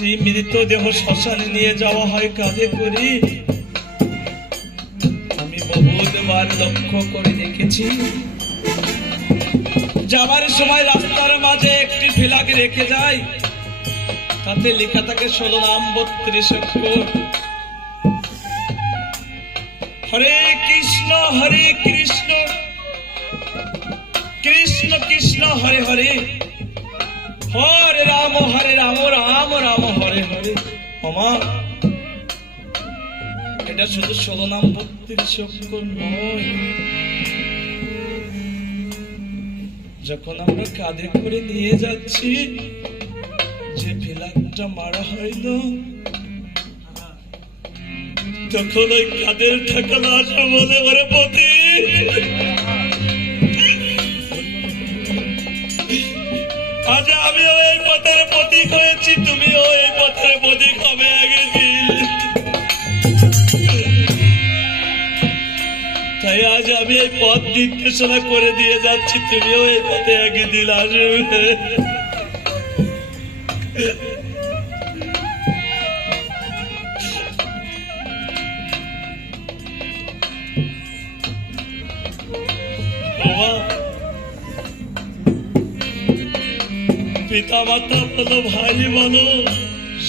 স্ত্রী মৃতদেহ শ্মশানে নিয়ে যাওয়া হয় কাঁধে করে। আমি বহুবার লক্ষ্য করে দেখেছি, যাবার সময় রাস্তার মাঝে একটি ফ্ল্যাগ রেখে যায়, তাতে লেখা থাকে 16 নাম 32 অক্ষর, হরে কৃষ্ণ কৃষ্ণ কৃষ্ণ হরে হরে, হরে রাম রাম রাম হরে হরে। আমার এটা শুধু 16 নাম 32 অক্ষর নয়, যখন আমরা কাঁধে করে নিয়ে যাচ্ছি, যে ফ্ল্যাগটা মারা হইল, তখন ওই কাঁধের ঠেকানো আসবে বলে, ওরে পতি আজ আমি ওই পথের প্রতীক হয়েছি, তুমিও এই পথের প্রতীক হবে একদিন। তাই আজ আমি এই পথ নির্দেশনা করে দিয়ে যাচ্ছি, তুমিও এই পথে একদিন আসবে। পিতা মাতা বলো, ভাই বলো,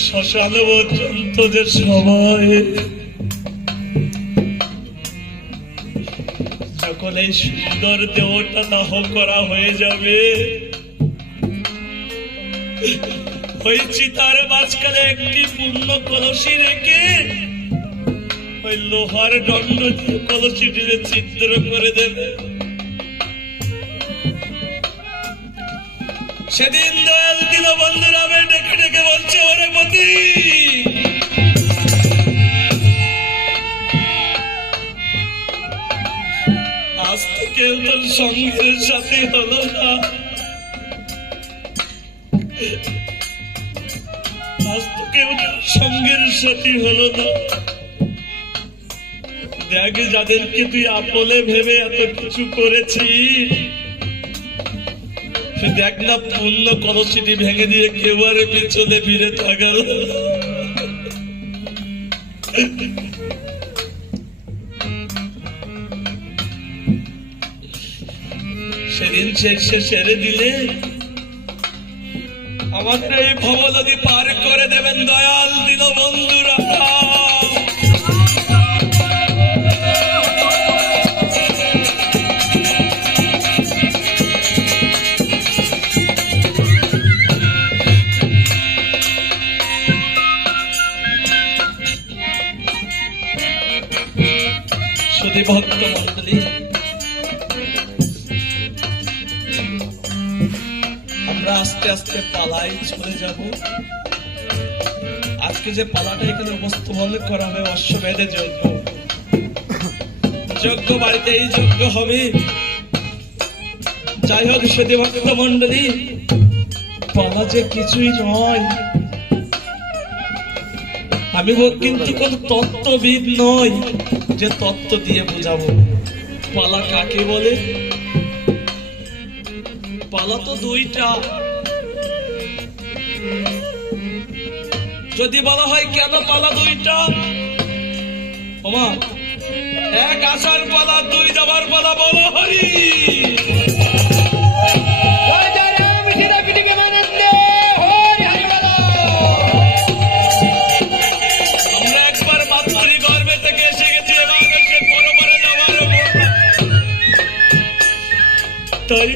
শ্মশান পর্যন্ত যে সময়, যখন এই সুন্দর দেহটা দাহ করা হয়ে যাবে, ওই চিতার মাঝখানে একটি পূর্ণ কলসি রেখে ওই লোহার দণ্ড দিয়ে কলসিটিকে ছিদ্র করে দেবে। সেদিন দয়াল দীনবন্ধু রামে ডেকে ডেকে বলছে, ওরে পতি আজ তো কেউ তোর সঙ্গের সাথে হলো না, আজ তো কেউ সঙ্গের সাথে হলো না। দেখ, যাদেরকে তুই আপলে ভেবে এত কিছু করেছিস, দেখ না, পূর্ণ কলসিটি ভেঙে দিয়ে কেউ আর পিছনে ফিরে থাকাল। সেদিন সে সেরে দিলে আমাদের এই ভব নদী পার করে দেবেন দয়াল দীনবন্ধুরা। ভক্ত মন্ডলী, আমরা আস্তে আস্তে পালাই চলে যাব। আজকে যে পালাটা এখানে উপস্থাপন করা হবে, অশ্বমেধের যজ্ঞ, যজ্ঞ বাড়িতে এই যজ্ঞ হবে। যাই হোক সতী ভক্ত মন্ডলী, পালা যে কিছুই নয়। আমি কিন্তু কোন তত্ত্ববিদ নই যে তত্ত্ব দিয়ে বোঝাবো পালা কাকে বলে। পালা তো দুইটা। যদি বলা হয় কেন পালা দুইটা, ওমা, এক আসার পালা, দুই যাবার পালা, বলো হরি। আমরা একবার মাতৃ গর্ভে থেকে এসে গেছি, এবার এসে পরপরে যাবার তাই